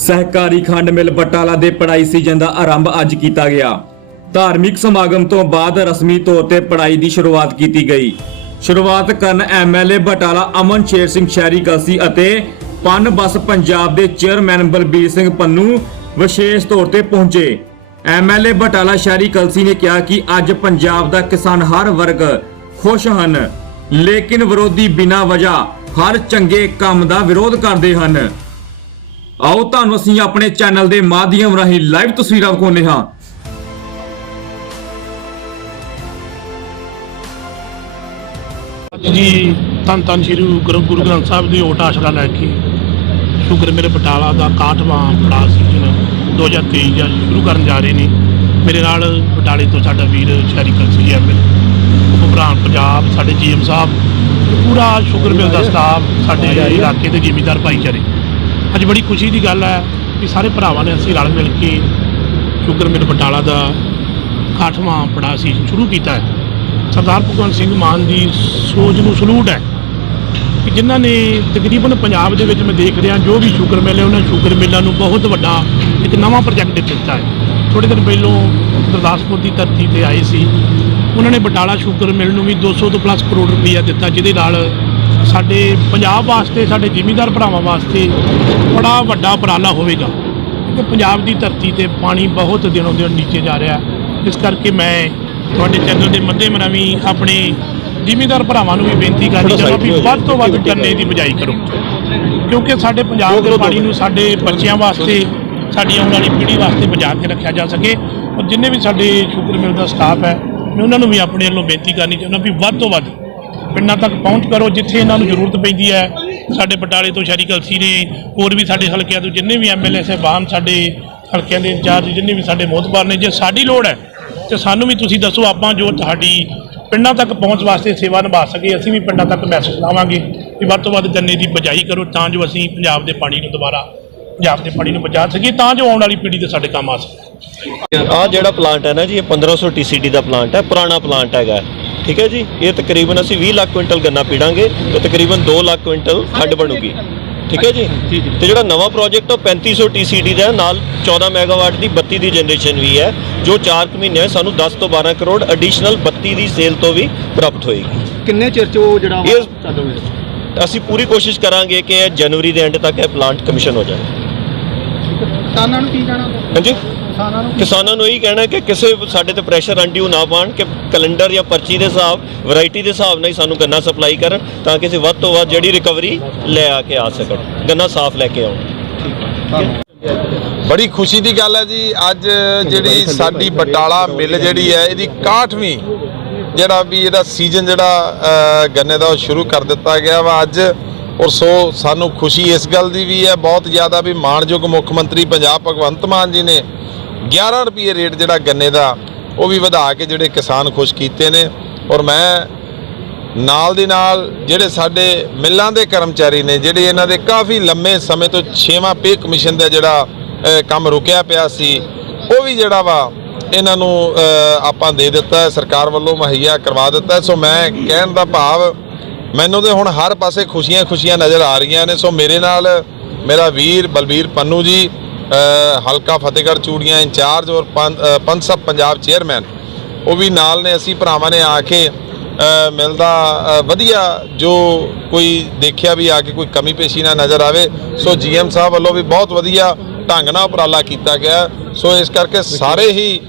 ਸਹਿਕਾਰੀ ਖੰਡ ਮਿਲ ਬਟਾਲਾ ਦੇ ਪੜਾਈ ਸੀਜ਼ਨ ਦਾ ਆਰੰਭ ਅੱਜ ਕੀਤਾ ਗਿਆ। ਧਾਰਮਿਕ ਸਮਾਗਮ ਤੋਂ ਬਾਅਦ ਰਸਮੀ ਤੌਰ ਤੇ ਪੜਾਈ ਦੀ ਸ਼ੁਰੂਆਤ ਕੀਤੀ ਗਈ। ਸ਼ੁਰੂਆਤ ਕਰਨ ਐਮਐਲਏ ਬਟਾਲਾ ਅਮਨ ਸ਼ੇਰ ਸਿੰਘ ਸ਼ਹਿਰੀ ਕਲਸੀ ਅਤੇ ਪਨ ਬੱਸ ਪੰਜਾਬ ਦੇ ਚੇਅਰਮੈਨ ਬਲਬੀਰ ਸਿੰਘ ਪੰਨੂ ਵਿਸ਼ੇਸ਼ ਤੌਰ ਤੇ ਪਹੁੰਚੇ। ਐਮਐਲਏ ਬਟਾਲਾ ਸ਼ਹਿਰੀ ਕਲਸੀ ਨੇ ਕਿਹਾ ਕਿ ਅੱਜ ਪੰਜਾਬ ਦਾ ਕਿਸਾਨ ਹਰ ਵਰਗ ਖੁਸ਼ ਹਨ, ਲੇਕਿਨ ਵਿਰੋਧੀ ਬਿਨਾਂ ਵਜ੍ਹਾ ਹਰ ਚੰਗੇ ਕੰਮ ਦਾ ਵਿਰੋਧ ਕਰਦੇ ਹਨ। ਆਓ ਤੁਹਾਨੂੰ ਅਸੀਂ ਆਪਣੇ ਚੈਨਲ ਦੇ ਮਾਧਿਅਮ ਰਾਹੀਂ ਲਾਈਵ ਤਸਵੀਰਾਂ ਵਿਖਾਉਂਦੇ ਹਾਂ। ਅੱਜ ਜੀ, ਧੰਨ ਧੰਨ ਸ਼੍ਰੀ ਗੁਰੂ ਗੁਰੂ ਗ੍ਰੰਥ ਸਾਹਿਬ ਦੀ ਓਟ ਆਸਰਾ ਲੈ ਕੇ ਸ਼ੁਕਰ ਮੇਰੇ ਬਟਾਲਾ ਦਾ 61ਵਾਂ ਪੜਾਅ ਸੀਜ਼ਨ 2023 ਜਾਂ ਸ਼ੁਰੂ ਕਰਨ ਜਾ ਰਹੇ ਨੇ। ਮੇਰੇ ਨਾਲ ਬਟਾਲੇ ਤੋਂ ਸਾਡਾ ਵੀਰ ਸ਼ਹਿਰੀ ਕਲਸੀ ਐਮਐਲ ਉਪਰਾਨ ਪੰਜਾਬ, ਸਾਡੇ ਜੀਐਮ ਸਾਹਿਬ, ਪੂਰਾ ਸ਼ੁਕਰ ਮਿਲ ਦਾ ਸਟਾਫ ਸਾਡੇ ਇਲਾਕੇ ਦੇ ਜ਼ਿਮੀਦਾਰ ਭਾਈਚਾਰੇ। ਅੱਜ ਬੜੀ ਖੁਸ਼ੀ ਦੀ ਗੱਲ ਹੈ ਕਿ ਸਾਰੇ ਭਰਾਵਾਂ ਨੇ ਅਸੀਂ ਰਲ ਮਿਲ ਕੇ ਸ਼ੂਗਰ ਮਿਲ ਬਟਾਲਾ ਦਾ 61ਵਾਂ ਪੜਾਅ ਸੀ ਸ਼ੁਰੂ ਕੀਤਾ ਹੈ। ਸਰਦਾਰ ਭਗਵੰਤ ਸਿੰਘ ਮਾਨ ਦੀ ਸੋਚ ਨੂੰ ਸਲੂਟ ਹੈ ਕਿ ਜਿਨ੍ਹਾਂ ਨੇ ਤਕਰੀਬਨ ਪੰਜਾਬ ਦੇ ਵਿੱਚ ਮੈਂ ਦੇਖ ਰਿਹਾ, ਜੋ ਵੀ ਸ਼ੂਗਰ ਮਿਲ ਹੈ, ਉਹਨਾਂ ਸ਼ੂਗਰ ਮਿਲਾਂ ਨੂੰ ਬਹੁਤ ਵੱਡਾ ਇੱਕ ਨਵਾਂ ਪ੍ਰੋਜੈਕਟ ਦਿੱਤਾ ਹੈ। ਥੋੜੇ ਦਿਨ ਪਹਿਲੋਂ ਗੁਰਦਾਸਪੁਰ ਦੀ ਧਰਤੀ ਤੇ ਆਏ ਸੀ। ਉਹਨਾਂ ਨੇ ਬਟਾਲਾ ਸ਼ੂਗਰ ਮਿਲ ਨੂੰ ਵੀ 200 ਤੋਂ ਪਲੱਸ ਕਰੋੜ ਰੁਪਈਆ ਦਿੱਤਾ, ਜਿਹਦੇ ਨਾਲ ਸਾਡੇ ਪੰਜਾਬ ਵਾਸਤੇ ਸਾਡੇ ਜ਼ਿਮੀਂਦਾਰ ਭਰਾਵਾਂ ਵਾਸਤੇ ਬੜਾ ਵੱਡਾ ਉਪਰਾਲਾ ਹੋਵੇਗਾ। ਕਿਉਂਕਿ ਪੰਜਾਬ ਦੀ ਧਰਤੀ ਤੇ ਪਾਣੀ ਬਹੁਤ ਦਿਨੋਂ ਦਿਨ ਨੀਚੇ ਜਾ ਰਿਹਾ ਇਸ ਕਰਕੇ ਮੈਂ ਤੁਹਾਡੇ ਚੈਨਲ ਦੇ ਮਾਧਿਅਮ ਰਾਹੀਂ ਆਪਣੇ ਜ਼ਿਮੀਂਦਾਰ ਭਰਾਵਾਂ ਨੂੰ ਵੀ ਬੇਨਤੀ ਕਰਨੀ ਚਾਹੁੰਦਾ ਵੀ ਵੱਧ ਤੋਂ ਵੱਧ ਗੰਨੇ ਦੀ ਬਿਜਾਈ ਕਰੋ। ਕਿਉਂਕਿ ਸਾਡੇ ਪੰਜਾਬ ਦੇ ਪਾਣੀ ਨੂੰ ਸਾਡੇ ਬੱਚਿਆਂ ਵਾਸਤੇ ਸਾਡੀ ਆਉਣ ਵਾਲੀ ਪੀੜ੍ਹੀ ਵਾਸਤੇ ਬਚਾ ਕੇ ਰੱਖਿਆ ਜਾ ਸਕੇ। ਔਰ ਜਿੰਨੇ ਵੀ ਸਾਡੇ ਸ਼ੂਗਰ ਮਿਲ ਦਾ ਸਟਾਫ ਹੈ ਮੈਂ ਉਹਨਾਂ ਨੂੰ ਵੀ ਆਪਣੇ ਵੱਲੋਂ ਬੇਨਤੀ ਕਰਨੀ ਚਾਹੁੰਦਾ ਵੀ ਵੱਧ ਤੋਂ ਵੱਧ ਪਿੰਡਾਂ ਤੱਕ ਪਹੁੰਚ ਕਰੋ, ਜਿੱਥੇ ਇਹਨਾਂ ਨੂੰ ਜ਼ਰੂਰਤ ਪੈਂਦੀ ਹੈ। ਸਾਡੇ ਬਟਾਲੇ ਤੋਂ ਸ਼ਾਰੀ ਕਲਸੀ ਨੇ, ਹੋਰ ਵੀ ਸਾਡੇ ਹਲਕਿਆਂ ਤੋਂ ਜਿੰਨੇ ਵੀ ਐਮਐਲਏ ਸਾਹਿਬਾਨ ਸਾਡੇ ਹਲਕਿਆਂ ਦੇ ਇੰਚਾਰਜ, ਜਿੰਨੇ ਵੀ ਸਾਡੇ ਮੋਹਤਬਾਰ ਨੇ, ਜੇ ਸਾਡੀ ਲੋੜ ਹੈ, ਤੇ ਸਾਨੂੰ ਵੀ ਤੁਸੀਂ ਦੱਸੋ ਆਪਾਂ ਜੋ ਤੁਹਾਡੀ ਪਿੰਡਾਂ ਤੱਕ ਪਹੁੰਚ ਵਾਸਤੇ ਸੇਵਾ ਨਿਭਾ ਸਕੇ, ਅਸੀਂ ਵੀ ਪਿੰਡਾਂ ਤੱਕ ਮੈਸੇਜ ਲਾਵਾਂਗੇ ਕਿ ਵੱਧ ਤੋਂ ਵੱਧ ਗੰਨੇ ਦੀ ਬਜਾਈ ਕਰੋ, ਤਾਂ ਜੋ ਅਸੀਂ ਪੰਜਾਬ ਦੇ ਪਾਣੀ ਨੂੰ ਦੁਬਾਰਾ, ਪੰਜਾਬ ਦੇ ਪਾਣੀ ਨੂੰ ਬਚਾ ਸਕੀਏ, ਤਾਂ ਜੋ ਆਉਣ ਵਾਲੀ ਪੀੜ੍ਹੀ ਦੇ ਸਾਡੇ ਕੰਮ ਆ ਸਕੇ। ਆ ਜਿਹੜਾ ਪਲਾਂਟ ਹੈ ਨਾ ਜੀ, ਇਹ 1500 ਟੀਸੀਡੀ ਦਾ ਪਲਾਂਟ ਹੈ, ਪੁਰਾਣਾ ਪਲਾਂਟ ਹੈਗਾ। ਠੀਕ ਹੈ ਜੀ? ਇਹ ਤਕਰੀਬਨ ਅਸੀਂ 20 ਲੱਖ ਕੁਇੰਟਲ ਗੰਨਾ ਪੀੜਾਂਗੇ ਤੇ ਤਕਰੀਬਨ 2 ਲੱਖ ਕੁਇੰਟਲ ਖੰਡ ਬਣੂਗੀ। ਠੀਕ ਹੈ ਜੀ? ਤੇ ਜਿਹੜਾ ਨਵਾਂ ਪ੍ਰੋਜੈਕਟ ਉਹ 3500 ਟੀਸੀਡੀ ਦਾ ਹੈ, ਨਾਲ 14 ਮੈਗਾਵਾਟ ਦੀ ਬੱਤੀ ਦੀ ਜਨਰੇਸ਼ਨ ਵੀ ਹੈ ਜੋ 4 ਮਹੀਨੇ ਸਾਨੂੰ 10 ਤੋਂ 12 ਕਰੋੜ ਐਡੀਸ਼ਨਲ ਬੱਤੀ ਦੀ ਸੇਲ ਤੋਂ ਵੀ ਪ੍ਰਾਪਤ ਹੋਏਗੀ। ਕਿੰਨੇ ਚਿਰ ਚ ਉਹ ਜਿਹੜਾ ਵਾ ਇਹ- ਅਸੀਂ ਪੂਰੀ ਕੋਸ਼ਿਸ਼ ਕਰਾਂਗੇ ਕਿ ਇਹ ਜਨਵਰੀ ਦੇ ਐਂਡ ਤੱਕ ਇਹ ਪਲਾਂਟ ਕਮਿਸ਼ਨ ਹੋ ਜਾਏ ਕਿਸਾਨਾਂ ਨੂੰ ਕੀ ਕਹਿਣਾ? ਹਾਂਜੀ। ਕਿਸਾਨਾਂ ਨੂੰ ਕਿਸਾਨਾਂ ਨੂੰ ਇਹੀ ਕਹਿਣਾ ਕਿ ਕਿਸੇ ਸਾਡੇ ਤੇ ਪ੍ਰੈਸ਼ਰ ਅਨਡਿਊ ਨਾ ਪਾਉਣ ਕਿ ਕੈਲੰਡਰ ਜਾਂ ਪਰਚੀ ਦੇ ਹਿਸਾਬ ਵੈਰਾਈਟੀ ਦੇ ਹਿਸਾਬ ਨਾਲ ਹੀ ਸਾਨੂੰ ਗੰਨਾ ਸਪਲਾਈ ਕਰਨ ਤਾਂ ਕਿ ਅਸੀਂ ਵੱਧ ਤੋਂ ਵੱਧ ਜਿਹੜੀ ਰਿਕਵਰੀ ਲੈ ਆ ਕੇ ਆ ਸਕਣ। ਗੰਨਾ ਸਾਫ਼ ਲੈ ਕੇ ਆਉਣ। ਬੜੀ ਖੁਸ਼ੀ ਦੀ ਗੱਲ ਹੈ ਜੀ। ਅੱਜ ਜਿਹੜੀ ਸਾਡੀ ਬਟਾਲਾ ਮਿਲ ਜਿਹੜੀ ਹੈ ਇਹਦੀ 61ਵੀਂ ਜਿਹੜਾ ਵੀ ਇਹਦਾ ਸੀਜ਼ਨ ਜਿਹੜਾ ਗੰਨੇ ਦਾ ਉਹ ਸ਼ੁਰੂ ਕਰ ਦਿੱਤਾ ਗਿਆ ਵਾ। ਅੱਜ ਔਰ ਸੋ ਸਾਨੂੰ ਖੁਸ਼ੀ ਇਸ ਗੱਲ ਦੀ ਵੀ ਹੈ, ਬਹੁਤ ਜ਼ਿਆਦਾ ਵੀ ਮਾਣਯੋਗ ਮੁੱਖ ਮੰਤਰੀ ਪੰਜਾਬ ਭਗਵੰਤ ਮਾਨ ਜੀ ਨੇ 11 ਰੁਪਏ ਰੇਟ ਜਿਹੜਾ ਗੰਨੇ ਦਾ, ਉਹ ਵੀ ਵਧਾ ਕੇ ਜਿਹੜੇ ਕਿਸਾਨ ਖੁਸ਼ ਕੀਤੇ ਨੇ। ਔਰ ਮੈਂ ਨਾਲ ਦੀ ਨਾਲ ਜਿਹੜੇ ਸਾਡੇ ਮਿੱਲਾਂ ਦੇ ਕਰਮਚਾਰੀ ਨੇ, ਜਿਹੜੇ ਇਹਨਾਂ ਦੇ ਕਾਫੀ ਲੰਮੇ ਸਮੇਂ ਤੋਂ 6ਵਾਂ ਪੇ ਕਮਿਸ਼ਨ ਦਾ ਜਿਹੜਾ ਕੰਮ ਰੁਕਿਆ ਪਿਆ ਸੀ, ਉਹ ਵੀ ਜਿਹੜਾ ਵਾ ਇਹਨਾਂ ਨੂੰ ਆਪਾਂ ਦੇ ਦਿੱਤਾ ਸਰਕਾਰ ਵੱਲੋਂ ਮੁਹੱਈਆ ਕਰਵਾ ਦਿੱਤਾ ਸੋ ਮੈਂ ਕਹਿਣ ਦਾ ਭਾਵ ਮੈਨੂੰ ਤੇ ਹੁਣ ਹਰ ਪਾਸੇ ਖੁਸ਼ੀਆਂ ਖੁਸ਼ੀਆਂ ਨਜ਼ਰ ਆ ਰਹੀਆਂ ਨੇ। ਸੋ ਮੇਰੇ ਨਾਲ ਮੇਰਾ ਵੀਰ ਬਲਬੀਰ ਪੰਨੂ ਜੀ ਹਲਕਾ ਫਤਿਹਗੜ੍ਹ ਚੂੜੀਆਂ ਇੰਚਾਰਜ ਔਰ ਪੰ- ਅ, ਪੰਜ ਸਬ ਪੰਜਾਬ ਚੇਅਰਮੈਨ ਉਹ ਵੀ ਨਾਲ ਨੇ। ਅਸੀਂ ਭਰਾਵਾਂ ਨੇ ਆ ਕੇ ਮਿਲਦਾ ਵਧੀਆ ਜੋ ਕੋਈ ਦੇਖਿਆ ਵੀ ਆ ਕੇ ਕੋਈ ਕਮੀ ਪੇਸ਼ੀ ਨਾ ਨਜ਼ਰ ਆਵੇ। ਸੋ ਜੀਐਮ ਸਾਹਿਬ ਵੱਲੋਂ ਵੀ ਬਹੁਤ ਵਧੀਆ ਢੰਗ ਨਾਲ ਉਪਰਾਲਾ ਕੀਤਾ ਗਿਆ। ਸੋ ਇਸ ਕਰਕੇ ਸਾਰੇ ਹੀ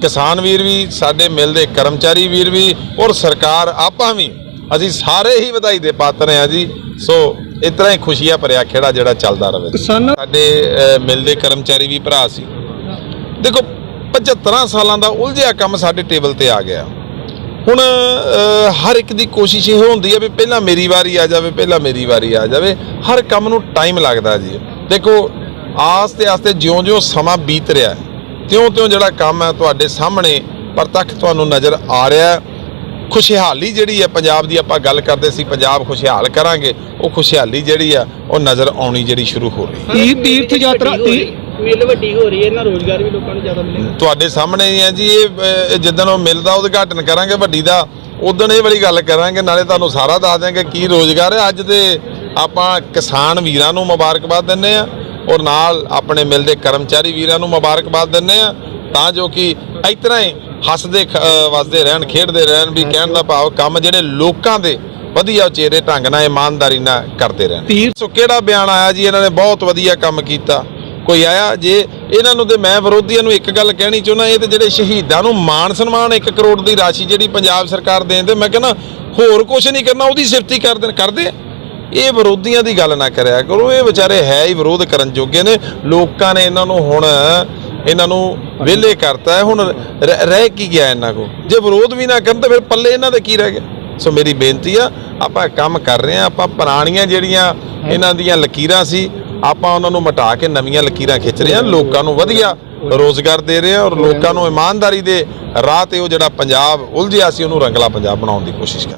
ਕਿਸਾਨ ਵੀਰ ਵੀ ਸਾਡੇ ਮਿਲ ਦੇ ਕਰਮਚਾਰੀ ਵੀਰ ਵੀ ਔਰ ਸਰਕਾਰ ਆਪਾਂ ਵੀ ਅਸੀਂ ਸਾਰੇ ਹੀ ਵਧਾਈ ਦੇ ਪਾਤਰ ਹਾਂ ਜੀ। ਸੋ ਇਸ ਤਰ੍ਹਾਂ ਹੀ ਖੁਸ਼ੀਆਂ ਭਰਿਆ ਖੇੜਾ ਜਿਹੜਾ ਚੱਲਦਾ ਰਹੇ ਸਾਡੇ ਅ, ਮਿਲ ਦੇ ਕਰਮਚਾਰੀ ਵੀ ਭਰਾ ਸੀ। ਦੇਖੋ 75 ਸਾਲਾਂ ਦਾ ਉਲਝਿਆ ਕੰਮ ਸਾਡੇ ਟੇਬਲ ਤੇ ਆ ਗਿਆ। ਹੁਣ ਹਰ ਇੱਕ ਦੀ ਕੋਸ਼ਿਸ਼ ਇਹ ਹੁੰਦੀ ਹੈ ਵੀ ਪਹਿਲਾਂ ਮੇਰੀ ਵਾਰੀ ਆ ਜਾਵੇ ਪਹਿਲਾਂ ਮੇਰੀ ਵਾਰੀ ਆ ਜਾਵੇ। ਹਰ ਕੰਮ ਨੂੰ ਟਾਈਮ ਲੱਗਦਾ ਜੀ। ਦੇਖੋ ਆਸਤੇ ਆਸਤੇ ਜਿਉਂ-ਜਿਉਂ ਸਮਾਂ ਬੀਤ ਰਿਹਾ। ਤਿਉਂ-ਤਿਉਂ ਜਿਹੜਾ ਕੰਮ ਹੈ ਤੁਹਾਡੇ ਸਾਹਮਣੇ ਪ੍ਰਤੱਖ ਤੁਹਾਨੂੰ ਨਜ਼ਰ ਆ ਰਿਹਾ। ਹੈ ਖੁਸ਼ਹਾਲੀ ਜਿਹੜੀ ਹੈ ਪੰਜਾਬ ਦੀ ਆਪਾਂ ਗੱਲ ਕਰਦੇ ਸੀ ਪੰਜਾਬ ਖੁਸ਼ਹਾਲ ਕਰਾਂਗੇ ਉਹ ਖੁਸ਼ਹਾਲੀ ਜਿਹੜੀ ਆ ਉਹ ਨਜ਼ਰ ਆਉਣੀ ਜਿਹੜੀ ਸ਼ੁਰੂ ਹੋ ਰਹੀ ਹੈ। ਤੀਰ ਤੀਰਥ ਯਾਤਰਾ ਤੀ- ਮਿਲ ਵੱਡੀ ਹੋ ਰਹੀ ਹੈ ਇਹਨਾਂ ਰੋਜ਼ਗਾਰ ਵੀ ਲੋਕਾਂ ਨੂੰ ਜ਼ਿਆਦਾ ਮਿਲੇਗਾ ਤੁਹਾਡੇ ਸਾਹਮਣੇ ਹੀ ਹੈ ਜੀ ਇਹ ਜਿੱਦਣ ਉਹ ਮਿਲਦਾ ਉਦਘਾਟਨ ਕਰਾਂਗੇ ਵੱਡੀ ਦਾ ਉਦੋਂ ਇਹ ਵਾਲੀ ਗੱਲ ਕਰਾਂਗੇ ਨਾਲੇ ਤੁਹਾਨੂੰ ਸਾਰਾ ਦੱਸ ਦਿਆਂਗੇ ਕੀ ਰੋਜ਼ਗਾਰ ਹੈ। ਅੱਜ ਦੇ ਆਪਾਂ ਕਿਸਾਨ ਵੀਰਾਂ ਨੂੰ ਮੁਬਾਰਕਬਾਦ ਦਿੰਦੇ ਆ ਔਰ ਨਾਲ ਆਪਣੇ ਮਿਲ ਦੇ ਕਰਮਚਾਰੀ ਵੀਰਾਂ ਨੂੰ ਮੁਬਾਰਕਬਾਦ ਦਿੰਦੇ ਆ ਤਾਂ ਜੋ ਕਿ ਇਸ ਤਰ੍ਹਾਂ ਹੀ ਹੱਸਦੇ ਵਸਦੇ ਰਹਿਣ ਖੇਡਦੇ ਰਹਿਣ ਵੀ ਕਹਿਣ ਦਾ ਭਾਵ ਕੰਮ ਜਿਹੜੇ ਲੋਕਾਂ ਦੇ ਵਧੀਆ ਉਚੇਰੇ ਢੰਗ ਨਾਲ ਇਮਾਨਦਾਰੀ ਨਾਲ ਕਰਦੇ ਰਹਿਣ। ਤੀਰ ਸੋ ਕਿਹੜਾ ਬਿਆਨ ਆਇਆ ਜੀ? ਇਹਨਾਂ ਨੇ ਬਹੁਤ ਵਧੀਆ ਕੰਮ ਕੀਤਾ। ਕੋਈ ਆਇਆ? ਜੇ ਇਹਨਾਂ ਨੂੰ ਤੇ ਮੈਂ ਵਿਰੋਧੀਆਂ ਨੂੰ ਇੱਕ ਗੱਲ ਕਹਿਣੀ ਚਾਹੁੰਦਾ ਇਹ ਤੇ ਜਿਹੜੇ ਸ਼ਹੀਦਾਂ ਨੂੰ ਮਾਣ ਸਨਮਾਨ 1 ਕਰੋੜ ਦੀ ਰਾਸ਼ੀ ਜਿਹੜੀ ਪੰਜਾਬ ਸਰਕਾਰ ਦੇਂਦੇ ਮੈਂ ਕਹਿੰਦਾ ਹੋਰ ਕੁਝ ਨਹੀਂ ਕਰਨਾ ਉਹਦੀ ਸਿਫਤੀ ਕਰਦੇ ਕਰਦੇ ਆ। ਇਹ ਵਿਰੋਧੀਆਂ ਦੀ ਗੱਲ ਨਾ ਕਰਿਆ ਕਰੋ। ਇਹ ਵਿਚਾਰੇ ਹੈ ਹੀ ਵਿਰੋਧ ਕਰਨ ਜੋਗੇ ਨੇ। ਲੋਕਾਂ ਨੇ ਇਹਨਾਂ ਨੂੰ ਹੁਣ ਇਹਨਾਂ ਨੂੰ ਵਿਹਲੇ ਕਰਤਾ ਹੁਣ ਰਹਿ ਰਹਿ ਕੀ ਗਿਆ ਇਹਨਾਂ ਕੋ ਜੇ ਵਿਰੋਧ ਵੀ ਨਾ ਕਰਨ ਤਾਂ ਫਿਰ ਪੱਲੇ ਇਹਨਾਂ ਦੇ ਕੀ ਰਹਿ ਗਿਆ ਸੋ ਮੇਰੀ ਬੇਨਤੀ ਆ, ਆਪਾਂ ਕੰਮ ਕਰ ਰਹੇ ਆ ਆਪਾਂ ਪੁਰਾਣੀਆਂ ਜਿਹੜੀਆਂ ਇਹਨਾਂ ਦੀਆਂ ਲਕੀਰਾਂ ਸੀ, ਆਪਾਂ ਉਹਨਾਂ ਨੂੰ ਮਿਟਾ ਕੇ ਨਵੀਆਂ ਲਕੀਰਾਂ ਖਿੱਚ ਰਹੇ ਆ ਲੋਕਾਂ ਨੂੰ ਵਧੀਆ ਰੋਜ਼ਗਾਰ ਦੇ ਰਹੇ ਆ ਔਰ ਲੋਕਾਂ ਨੂੰ ਇਮਾਨਦਾਰੀ ਦੇ ਰਾਹ ਤੇ ਉਹ ਜਿਹੜਾ ਪੰਜਾਬ ਉਲਝਿਆ ਸੀ, ਉਹਨੂੰ ਰੰਗਲਾ ਪੰਜਾਬ ਬਣਾਉਣ ਦੀ ਕੋਸ਼ਿਸ਼ ਕਰ